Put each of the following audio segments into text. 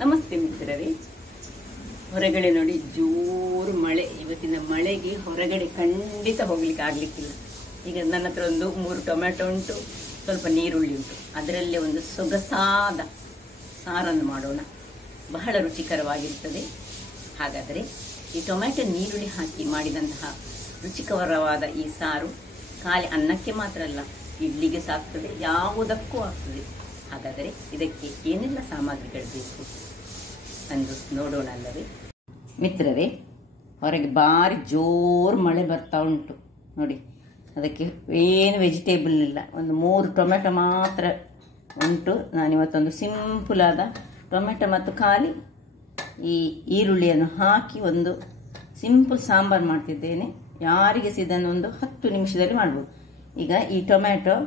ನಮಸ್ತೆ ಮಿತ್ರರೇ. ಹೊರಗಡೆ ನೋಡಿ ಜೋರು ಮಳೆ. ಇವತ್ತಿನ ಮಳೆಗೆ ಹೊರಗಡೆ ಖಂಡಿತ ಹೋಗ್ಲಿಕ್ಕೆ ಆಗ್ಲಿಕ್ಕಿಲ್ಲ. ಈಗ ನನ್ನ ಹತ್ರ ಒಂದು 3 ಟೊಮ್ಯಾಟೊ ಉಂಟು, ಸ್ವಲ್ಪ ನೀರುಳ್ಳಿ ಉಂಟು. ಅದರಲ್ಲೇ ಒಂದು ಸೊಗಸಾದ ಸಾರನ್ನು ಮಾಡೋಣ, ಬಹಳ ರುಚಿಕರವಾಗಿರ್ತದೆ. ಹಾಗಾದರೆ ಈ ಟೊಮ್ಯಾಟೊ ನೀರುಳ್ಳಿ ಹಾಕಿ ಮಾಡಿದಂತಹ ರುಚಿಕರವಾದ ಈ ಸಾರು ಖಾಲಿ ಅನ್ನಕ್ಕೆ ಮಾತ್ರ ಅಲ್ಲ, ಇಡ್ಲಿಗೆ ಸಾಕ್ತದೆ, ಯಾವುದಕ್ಕೂ ಆಗ್ತದೆ. ಹಾಗಾದರೆ ಇದಕ್ಕೆ ಏನೆಲ್ಲ ಸಾಮಗ್ರಿಗಳು ಬೇಕು ಎಂದು ನೋಡೋಣ ಅಲ್ಲವೇ ಮಿತ್ರರೇ. ಹೊರಗೆ ಭಾರಿ ಜೋರು ಮಳೆ ಬರ್ತಾ ಉಂಟು ನೋಡಿ. ಅದಕ್ಕೆ ಏನು ವೆಜಿಟೇಬಲ್ ಇಲ್ಲ, ಒಂದು 3 ಟೊಮೆಟೊ ಮಾತ್ರ ಉಂಟು. ನಾನಿವತ್ತೊಂದು ಸಿಂಪಲ್ ಆದ ಟೊಮೆಟೊ ಮತ್ತು ಖಾಲಿ ಈ ಈರುಳ್ಳಿಯನ್ನು ಹಾಕಿ ಒಂದು ಸಿಂಪಲ್ ಸಾಂಬಾರು ಮಾಡ್ತಿದ್ದೇನೆ. ಯಾರಿಗೆ ಇದನ್ನು ಒಂದು 10 ನಿಮಿಷದಲ್ಲಿ ಮಾಡ್ಬೋದು. ಈಗ ಈ ಟೊಮೆಟೊ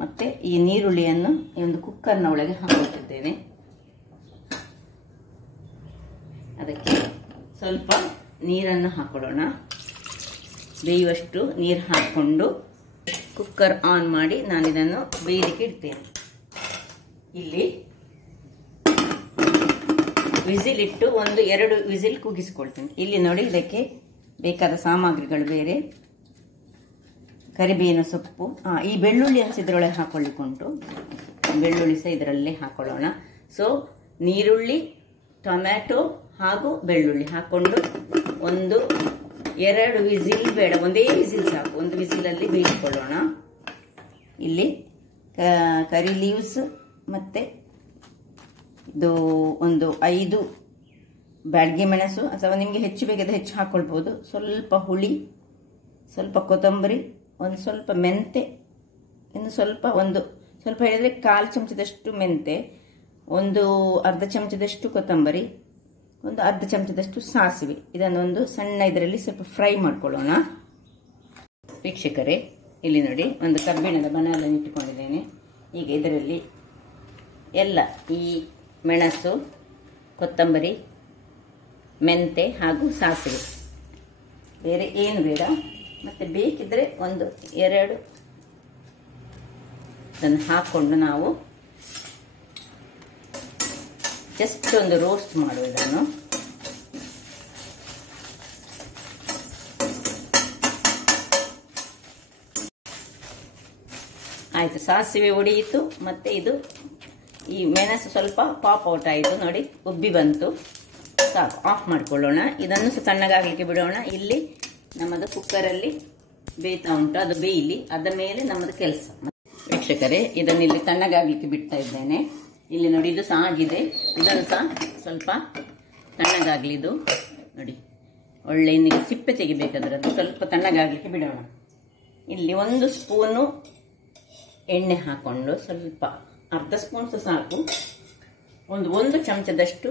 ಮತ್ತು ಈ ನೀರುಳ್ಳಿಯನ್ನು ಈ ಒಂದು ಕುಕ್ಕರ್ನ ಒಳಗೆ ಹಾಕುತ್ತಿದ್ದೇನೆ. ಅದಕ್ಕೆ ಸ್ವಲ್ಪ ನೀರನ್ನು ಹಾಕೊಳ್ಳೋಣ. ಬೇಯುವಷ್ಟು ನೀರು ಹಾಕ್ಕೊಂಡು ಕುಕ್ಕರ್ ಆನ್ ಮಾಡಿ ನಾನು ಇದನ್ನು ಬೇಯಲಿಕ್ಕೆ ಇಡ್ತೇನೆ. ಇಲ್ಲಿ ವಿಸಿಲ್ ಇಟ್ಟು ಒಂದು 2 ವಿಸಿಲ್ ಕೂಗಿಸ್ಕೊಳ್ತೇನೆ. ಇಲ್ಲಿ ನೋಡಿ, ಇದಕ್ಕೆ ಬೇಕಾದ ಸಾಮಗ್ರಿಗಳು ಬೇರೆ. ಕರಿಬೇವಿನ ಸೊಪ್ಪು, ಈ ಬೆಳ್ಳುಳ್ಳಿ ಇದ್ರೊಳಗೆ ಹಾಕೊಳ್ಳಿಕ್ಕುಂಟು. ಬೆಳ್ಳುಳ್ಳಿ ಸಹ ಇದರಲ್ಲೇ ಹಾಕೊಳ್ಳೋಣ. ಸೊ ನೀರುಳ್ಳಿ, ಟೊಮ್ಯಾಟೊ ಹಾಗೂ ಬೆಳ್ಳುಳ್ಳಿ ಹಾಕೊಂಡು ಒಂದು 2 ವಿಸಿಲ್ ಬೇಡ, ಒಂದೇ ವಿಸಿಲ್ ಸಾಕು. ಒಂದು ವಿಸಿಲಲ್ಲಿ ಬೇಯಿಸ್ಕೊಳ್ಳೋಣ. ಇಲ್ಲಿ ಕರಿ ಲೀವ್ಸ್ ಮತ್ತೆ ಇದು ಒಂದು 5 ಬ್ಯಾಡಗಿ ಮೆಣಸು, ಅಥವಾ ನಿಮಗೆ ಹೆಚ್ಚು ಬೇಕಾದ್ರೆ ಹೆಚ್ಚು ಹಾಕೊಳ್ಬೋದು. ಸ್ವಲ್ಪ ಹುಳಿ, ಸ್ವಲ್ಪ ಕೊತ್ತಂಬರಿ, ಒಂದು ಸ್ವಲ್ಪ ಮೆಂತೆ, ಇನ್ನು ಸ್ವಲ್ಪ ಹೇಳಿದ್ರೆ 1/4 ಚಮಚದಷ್ಟು ಮೆಂತೆ, ಒಂದು ಅರ್ಧ ಚಮಚದಷ್ಟು ಕೊತ್ತಂಬರಿ, ಒಂದು ಅರ್ಧ ಚಮಚದಷ್ಟು ಸಾಸಿವೆ. ಇದನ್ನೊಂದು ಸಣ್ಣ ಇದರಲ್ಲಿ ಸ್ವಲ್ಪ ಫ್ರೈ ಮಾಡ್ಕೊಳ್ಳೋಣ. ವೀಕ್ಷಕರೇ, ಇಲ್ಲಿ ನೋಡಿ, ಒಂದು ಕಬ್ಬಿಣದ ಬಣವನ್ನು ಇಟ್ಟುಕೊಂಡಿದ್ದೇನೆ. ಈಗ ಇದರಲ್ಲಿ ಎಲ್ಲ ಈ ಮೆಣಸು, ಕೊತ್ತಂಬರಿ, ಮೆಂತೆ ಹಾಗೂ ಸಾಸಿವೆ, ಬೇರೆ ಏನು ಬೇಡ. ಮತ್ತೆ ಬೇಕಿದ್ರೆ ಒಂದು 2 ಇದನ್ನು ಹಾಕೊಂಡು ನಾವು ಜಸ್ಟ್ ಒಂದು ರೋಸ್ಟ್ ಮಾಡುವುದನ್ನು. ಆಯ್ತು, ಸಾಸಿವೆ ಒಡೆಯಿತು. ಮತ್ತೆ ಇದು ಈ ಮೆಣಸು ಸ್ವಲ್ಪ ಪಾಪ್ ಔಟ್ ಆಯಿತು ನೋಡಿ, ಉಬ್ಬಿ ಬಂತು. ಸಾಕು, ಆಫ್ ಮಾಡ್ಕೊಳ್ಳೋಣ. ಇದನ್ನು ಸಹ ತಣ್ಣಗಾಗಲಿಕ್ಕೆ ಬಿಡೋಣ. ಇಲ್ಲಿ ನಮ್ಮದು ಕುಕ್ಕರಲ್ಲಿ ಬೇಯ್ತಾ ಉಂಟು, ಅದು ಬೇಯಲಿ. ಅದ ಮೇಲೆ ನಮ್ಮದು ಕೆಲಸ. ವೀಕ್ಷಕರೇ, ಇದನ್ನು ಇಲ್ಲಿ ತಣ್ಣಗಾಗಲಿಕ್ಕೆ ಬಿಡ್ತಾ ಇದ್ದೇನೆ. ಇಲ್ಲಿ ನೋಡಿ, ಇದು ಸಹ ಆಗಿದೆ. ಇದನ್ನು ಸಹ ಸ್ವಲ್ಪ ತಣ್ಣಗಾಗಲಿ. ಇದು ನೋಡಿ, ಒಳ್ಳೆ ಇನ್ನಿಗೆ ಸಿಪ್ಪೆ ತೆಗಿಬೇಕಾದ್ರದ್ದು ಸ್ವಲ್ಪ ತಣ್ಣಗಾಗಲಿಕ್ಕೆ ಬಿಡೋಣ. ಇಲ್ಲಿ 1 ಸ್ಪೂನು ಎಣ್ಣೆ ಹಾಕೊಂಡು, ಸ್ವಲ್ಪ ಅರ್ಧ ಸ್ಪೂನ್ ಸಹ ಸಾಕು. ಒಂದು ಚಮಚದಷ್ಟು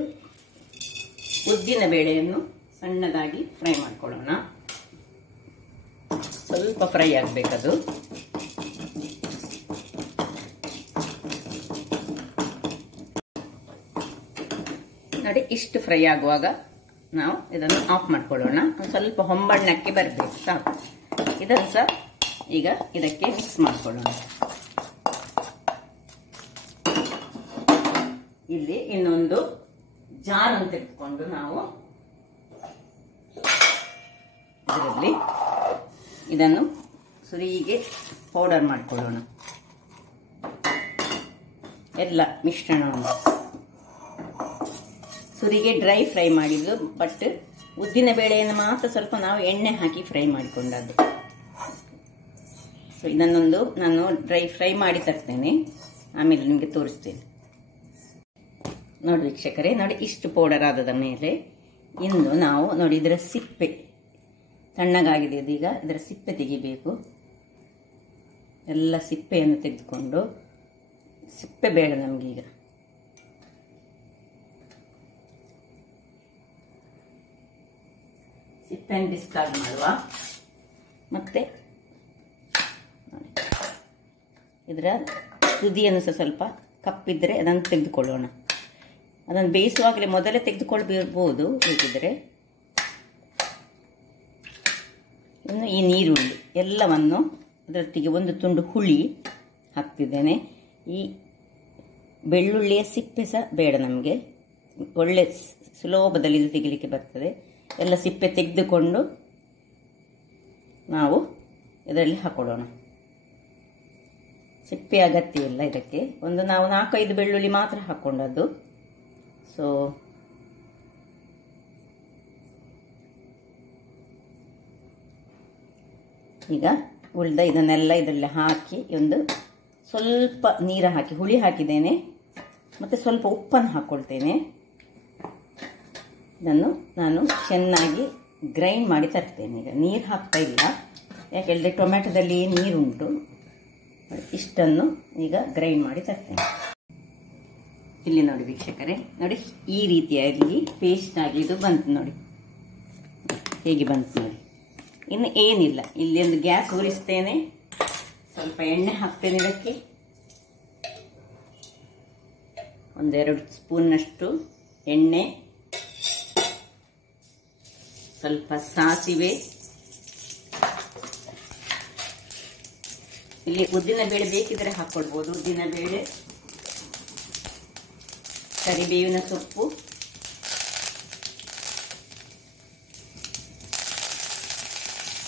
ಉದ್ದಿನ ಬೇಳೆಯನ್ನು ಸಣ್ಣದಾಗಿ ಫ್ರೈ ಮಾಡ್ಕೊಳ್ಳೋಣ. ಸ್ವಲ್ಪ ಫ್ರೈ ಆಗಬೇಕದು. ನೋಡಿ, ಇಷ್ಟು ಫ್ರೈ ಆಗುವಾಗ ನಾವು ಇದನ್ನು ಆಫ್ ಮಾಡ್ಕೊಳ್ಳೋಣ. ಸ್ವಲ್ಪ ಹೊಂಬಣ್ಣಕ್ಕೆ ಬರಬೇಕು, ಸಾಕು. ಇದನ್ನು ಸಹ ಈಗ ಇದಕ್ಕೆ ಮಿಕ್ಸ್ ಮಾಡ್ಕೊಳ್ಳೋಣ. ಇಲ್ಲಿ ಇನ್ನೊಂದು ಜಾರನ್ನು ತೆಗೆದುಕೊಂಡು ನಾವು ಇದರಲ್ಲಿ ಇದನ್ನು ಸುರಿಗೆ ಪೌಡರ್ ಮಾಡಿಕೊಳ್ಳೋಣ. ಎಲ್ಲ ಮಿಶ್ರಣವನ್ನು ಸುರಿಗೆ ಡ್ರೈ ಫ್ರೈ ಮಾಡಿದ್ದು, ಬಟ್ ಉದ್ದಿನ ಬೇಳೆಯನ್ನು ಮಾತ್ರ ಸ್ವಲ್ಪ ನಾವು ಎಣ್ಣೆ ಹಾಕಿ ಫ್ರೈ ಮಾಡಿಕೊಂಡದ್ದು. ಸೊ ಇದನ್ನೊಂದು ನಾನು ಡ್ರೈ ಫ್ರೈ ಮಾಡಿ ತರ್ತೇನೆ, ಆಮೇಲೆ ನಿಮಗೆ ತೋರಿಸ್ತೇನೆ. ನೋಡಿ ವೀಕ್ಷಕರೇ, ನೋಡಿ ಇಷ್ಟು ಪೌಡರ್ ಆದದ ಮೇಲೆ ಇನ್ನು ನಾವು ನೋಡಿ ಇದರ ಸಿಪ್ಪೆ ತಣ್ಣಗಾಗಿದೆ. ಇದೀಗ ಇದರ ಸಿಪ್ಪೆ ತೆಗಿಬೇಕು. ಎಲ್ಲ ಸಿಪ್ಪೆಯನ್ನು ತೆಗೆದುಕೊಂಡು, ಸಿಪ್ಪೆ ಬೇಡ ನಮಗೀಗ. ಸಿಪ್ಪೆಯನ್ನು ಡಿಸ್ಕಾರ್ಡ್ ಮಾಡುವ. ಮತ್ತೆ ಇದರ ತುದಿಯನ್ನು ಸಹ ಸ್ವಲ್ಪ ಕಪ್ಪಿದ್ರೆ ಅದನ್ನು ತೆಗೆದುಕೊಳ್ಳೋಣ. ಅದನ್ನು ಬೇಯಿಸುವಾಗಲೇ ಮೊದಲೇ ತೆಗೆದುಕೊಳ್ಬೋದು ಬೇಕಿದ್ರೆ. ಇನ್ನು ಈ ನೀರುಳ್ಳಿ ಎಲ್ಲವನ್ನು ಅದರೊಟ್ಟಿಗೆ ಒಂದು ತುಂಡು ಹುಳಿ ಹಾಕ್ತಿದ್ದೇನೆ. ಈ ಬೆಳ್ಳುಳ್ಳಿಯ ಸಿಪ್ಪೆ ಸಹ ಬೇಡ ನಮಗೆ, ಒಳ್ಳೆ ಸುಲಭದಲ್ಲಿ ಇದು ತೆಗಿಲಿಕ್ಕೆ ಬರ್ತದೆ. ಎಲ್ಲ ಸಿಪ್ಪೆ ತೆಗೆದುಕೊಂಡು ನಾವು ಇದರಲ್ಲಿ ಹಾಕೊಳ್ಳೋಣ. ಸಿಪ್ಪೆ ಅಗತ್ಯ ಇಲ್ಲ ಇದಕ್ಕೆ. ನಾವು 4-5 ಬೆಳ್ಳುಳ್ಳಿ ಮಾತ್ರ ಹಾಕ್ಕೊಂಡದ್ದು. ಸೊ ಈಗ ಉಳಿದ ಇದನ್ನೆಲ್ಲ ಇದರಲ್ಲಿ ಹಾಕಿ ಸ್ವಲ್ಪ ನೀರು ಹಾಕಿ ಹುಳಿ ಹಾಕಿದ್ದೇನೆ, ಮತ್ತು ಸ್ವಲ್ಪ ಉಪ್ಪನ್ನು ಹಾಕ್ಕೊಳ್ತೇನೆ. ಇದನ್ನು ನಾನು ಚೆನ್ನಾಗಿ ಗ್ರೈಂಡ್ ಮಾಡಿ ತರ್ತೇನೆ. ಈಗ ನೀರು ಹಾಕ್ತಾ ಇಲ್ಲ, ಯಾಕೆಂದರೆ ಟೊಮೆಟೊದಲ್ಲಿ ನೀರುಂಟು. ಇಷ್ಟನ್ನು ಈಗ ಗ್ರೈಂಡ್ ಮಾಡಿ ತರ್ತೇನೆ. ಇಲ್ಲಿ ನೋಡಿ ವೀಕ್ಷಕರೇ, ನೋಡಿ ಈ ರೀತಿಯಾಗಿ ಪೇಸ್ಟ್ ಆಗಿ ಇದು ಬಂತು ನೋಡಿ, ಹೇಗೆ ಬಂತು ನೋಡಿ. ಇನ್ನು ಏನಿಲ್ಲ, ಇಲ್ಲಿ ಒಂದು ಗ್ಯಾಸ್ ಉರಿಸ್ತೇನೆ, ಸ್ವಲ್ಪ ಎಣ್ಣೆ ಹಾಕ್ತೇನೆ. ಇದಕ್ಕೆ 1-2 ಸ್ಪೂನ್ನಷ್ಟು ಎಣ್ಣೆ, ಸ್ವಲ್ಪ ಸಾಸಿವೆ, ಇಲ್ಲಿ ಉದ್ದಿನಬೇಳೆ ಬೇಕಿದ್ರೆ ಹಾಕ್ಕೊಳ್ಬೋದು, ಉದ್ದಿನಬೇಳೆ, ಕರಿಬೇವಿನ ಸೊಪ್ಪು,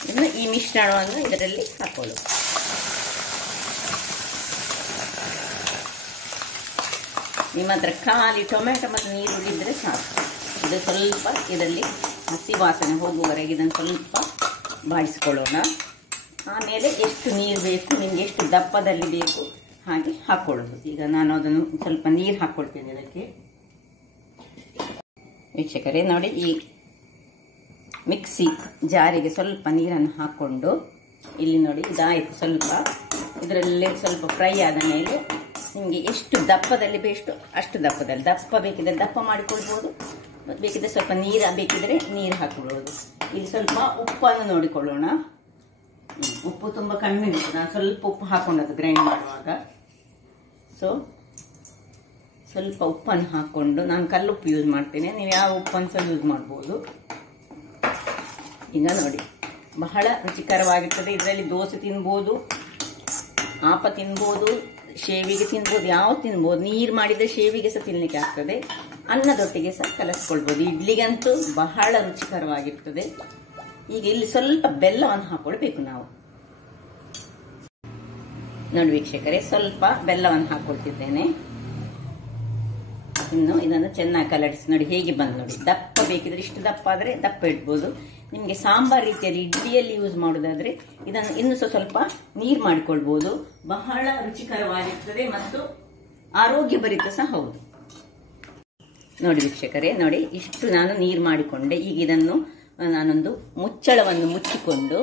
ಇನ್ನು ಈ ಮಿಶ್ರಣವನ್ನು ಇದರಲ್ಲಿ ಹಾಕೊಳ್ಳು. ನಿಮ್ಮ ಹತ್ರ ಖಾಲಿ ಟೊಮೆಟೊ ಮತ್ತು ನೀರುಳ್ಳಿ ಇದ್ರೆ ಸಾಕು. ಇದು ಸ್ವಲ್ಪ ಇದರಲ್ಲಿ ಹಸಿ ವಾಸನೆ ಹೋಗುವವರೆಗೆ ಇದನ್ನು ಸ್ವಲ್ಪ ಬಾಡಿಸ್ಕೊಳ್ಳೋಣ. ಆಮೇಲೆ ಎಷ್ಟು ನೀರು ಬೇಕು, ನಿಮಗೆ ಎಷ್ಟು ದಪ್ಪದಲ್ಲಿ ಬೇಕು ಹಾಗೆ ಹಾಕ್ಕೊಳ್ಳೋದು. ಈಗ ನಾನು ಅದನ್ನು ಸ್ವಲ್ಪ ನೀರು ಹಾಕ್ಕೊಳ್ತೇನೆ ಇದಕ್ಕೆ. ವೀಕ್ಷಕರೇ ನೋಡಿ, ಈ ಮಿಕ್ಸಿ ಜಾರಿಗೆ ಸ್ವಲ್ಪ ನೀರನ್ನು ಹಾಕ್ಕೊಂಡು ಇಲ್ಲಿ ನೋಡಿ ಇದಾಯಿತು. ಸ್ವಲ್ಪ ಇದರಲ್ಲಿ ಸ್ವಲ್ಪ ಫ್ರೈ ಆದ ಮೇಲೆ ನಿಮಗೆ ಎಷ್ಟು ದಪ್ಪದಲ್ಲಿ ಬೇಕೋ ಅಷ್ಟು ದಪ್ಪದಲ್ಲಿ, ದಪ್ಪ ಬೇಕಿದ್ರೆ ದಪ್ಪ ಮಾಡಿಕೊಳ್ಬೋದು, ಮತ್ತು ಬೇಕಿದ್ರೆ ಸ್ವಲ್ಪ ನೀರು ಬೇಕಿದ್ರೆ ನೀರು ಹಾಕ್ಕೊಳ್ಬೋದು. ಇಲ್ಲಿ ಸ್ವಲ್ಪ ಉಪ್ಪನ್ನು ನೋಡಿಕೊಳ್ಳೋಣ. ಉಪ್ಪು ತುಂಬ ಕಮ್ಮಿ ಉಂಟು, ನಾನು ಸ್ವಲ್ಪ ಉಪ್ಪು ಹಾಕ್ಕೊಂಡದ್ದು ಗ್ರೈಂಡ್ ಮಾಡುವಾಗ. ಸೊ ಸ್ವಲ್ಪ ಉಪ್ಪನ್ನು ಹಾಕ್ಕೊಂಡು, ನಾನು ಕಲ್ಲುಪ್ಪು ಯೂಸ್ ಮಾಡ್ತೇನೆ, ನೀವು ಯಾವ ಉಪ್ಪನ್ನು ಸಹ ಯೂಸ್ ಮಾಡ್ಬೋದು. ಈಗ ನೋಡಿ ಬಹಳ ರುಚಿಕರವಾಗಿರ್ತದೆ. ಇದರಲ್ಲಿ ದೋಸೆ ತಿನ್ಬೋದು, ಆಪ ತಿನ್ಬೋದು, ಶೇವಿಗೆ ತಿನ್ಬೋದು, ಯಾವ ತಿನ್ಬೋದು. ನೀರು ಮಾಡಿದರೆ ಶೇವಿಗೆ ಸಹ ತಿನ್ನಲಿಕ್ಕೆ ಆಗ್ತದೆ, ಅನ್ನದೊಟ್ಟಿಗೆ ಸಹ ಕಲಸ್ಕೊಳ್ಬೋದು. ಇಡ್ಲಿಗಂತೂ ಬಹಳ ರುಚಿಕರವಾಗಿರ್ತದೆ. ಈಗ ಇಲ್ಲಿ ಸ್ವಲ್ಪ ಬೆಲ್ಲವನ್ನು ಹಾಕೊಳ್ಬೇಕು ನಾವು. ನೋಡಿ ವೀಕ್ಷಕರೇ, ಸ್ವಲ್ಪ ಬೆಲ್ಲವನ್ನು ಹಾಕೊಳ್ತಿದ್ದೇನೆ. ಇನ್ನು ಇದನ್ನು ಚೆನ್ನಾಗಿ ಕಲರಿಸಿ ನೋಡಿ ಹೇಗೆ ಬಂದು ನೋಡಿ. ದಪ್ಪ ಬೇಕಿದ್ರೆ ಇಷ್ಟು ದಪ್ಪ ಆದರೆ ದಪ್ಪ ಇಡ್ಬೋದು. ನಿಮಗೆ ಸಾಂಬಾರ್ ರೀತಿಯಲ್ಲಿ ಇಡ್ಲಿಯಲ್ಲಿ ಯೂಸ್ ಮಾಡೋದಾದ್ರೆ ಇದನ್ನು ಇನ್ನೂ ಸ್ವಲ್ಪ ನೀರು ಮಾಡಿಕೊಳ್ಬೋದು. ಬಹಳ ರುಚಿಕರವಾಗಿರ್ತದೆ ಮತ್ತು ಆರೋಗ್ಯಭರಿತ ಸಹ ಹೌದು. ನೋಡಿ ವೀಕ್ಷಕರೇ, ನೋಡಿ ಇಷ್ಟು ನಾನು ನೀರು ಮಾಡಿಕೊಂಡೆ. ಈಗ ಇದನ್ನು ನಾನೊಂದು ಮುಚ್ಚಳವನ್ನು ಮುಚ್ಚಿಕೊಂಡು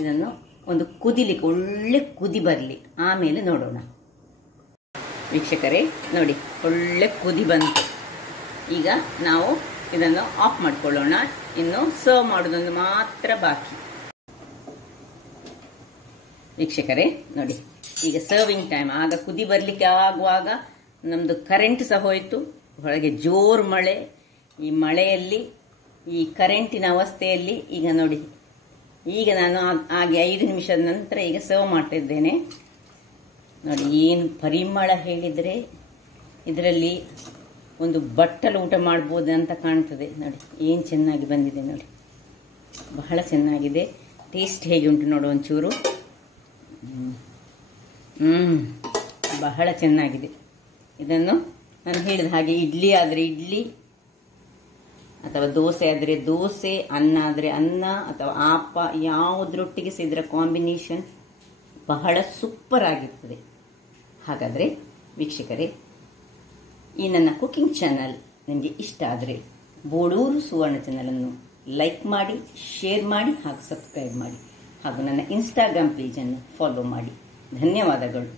ಇದನ್ನು ಒಂದು ಕುದಿಲಿಕ್ಕೆ ಒಳ್ಳೆ ಕುದಿ ಬರಲಿ, ಆಮೇಲೆ ನೋಡೋಣ. ವೀಕ್ಷಕರೇ ನೋಡಿ ಒಳ್ಳೆ ಕುದಿ ಬಂತು. ಈಗ ನಾವು ಇದನ್ನು ಆಫ್ ಮಾಡಿಕೊಳ್ಳೋಣ. ಇನ್ನು ಸರ್ವ್ ಮಾಡೋದೊಂದು ಮಾತ್ರ ಬಾಕಿ. ವೀಕ್ಷಕರೇ ನೋಡಿ, ಈಗ ಸರ್ವಿಂಗ್ ಟೈಮ್. ಆಗ ಕುದಿ ಬರಲಿಕ್ಕೆ ಆಗುವಾಗ ನಮ್ಮದು ಕರೆಂಟ್ ಸಹ ಹೋಯಿತು, ಹೊರಗೆ ಜೋರು ಮಳೆ. ಈ ಮಳೆಯಲ್ಲಿ, ಈ ಕರೆಂಟಿನ ಅವಸ್ಥೆಯಲ್ಲಿ ಈಗ ನೋಡಿ, ಈಗ ನಾನು ಹಾಗೆ 5 ನಿಮಿಷದ ನಂತರ ಈಗ ಸರ್ವ್ ಮಾಡ್ತಾ ಇದ್ದೇನೆ. ನೋಡಿ ಏನು ಪರಿಮಳ ಹೇಳಿದರೆ ಇದರಲ್ಲಿ ಒಂದು ಬಟ್ಟಲು ಊಟ ಮಾಡ್ಬೋದು ಅಂತ ಕಾಣ್ತದೆ. ನೋಡಿ ಏನು ಚೆನ್ನಾಗಿ ಬಂದಿದೆ ನೋಡಿ, ಬಹಳ ಚೆನ್ನಾಗಿದೆ. ಟೇಸ್ಟ್ ಹೇಗೆ ಉಂಟು ನೋಡು ಒಂಚೂರು. ಬಹಳ ಚೆನ್ನಾಗಿದೆ. ಇದನ್ನು ನಾನು ಹೇಳಿದ ಹಾಗೆ ಇಡ್ಲಿ ಆದರೆ ಇಡ್ಲಿ, ಅಥವಾ ದೋಸೆ ಆದರೆ ದೋಸೆ, ಅನ್ನ ಆದರೆ ಅನ್ನ, ಅಥವಾ ಆಪ, ಯಾವುದರೊಟ್ಟಿಗೆ ಸಹ ಇದರ ಕಾಂಬಿನೇಷನ್ ಬಹಳ ಸೂಪರ್ ಆಗಿರ್ತದೆ. ಹಾಗಾದರೆ ವೀಕ್ಷಕರೇ, ಈ ನನ್ನ ಕುಕಿಂಗ್ ಚಾನಲ್ ನಿಮಗೆ ಇಷ್ಟ ಆದರೆ ಬೋಡೂರು ಸುವರ್ಣ ಚಾನಲನ್ನು ಲೈಕ್ ಮಾಡಿ, ಶೇರ್ ಮಾಡಿ, ಹಾಗೂ ಸಬ್ಸ್ಕ್ರೈಬ್ ಮಾಡಿ, ಹಾಗೂ ನನ್ನ ಇನ್ಸ್ಟಾಗ್ರಾಮ್ ಪೇಜನ್ನು ಫಾಲೋ ಮಾಡಿ. ಧನ್ಯವಾದಗಳು.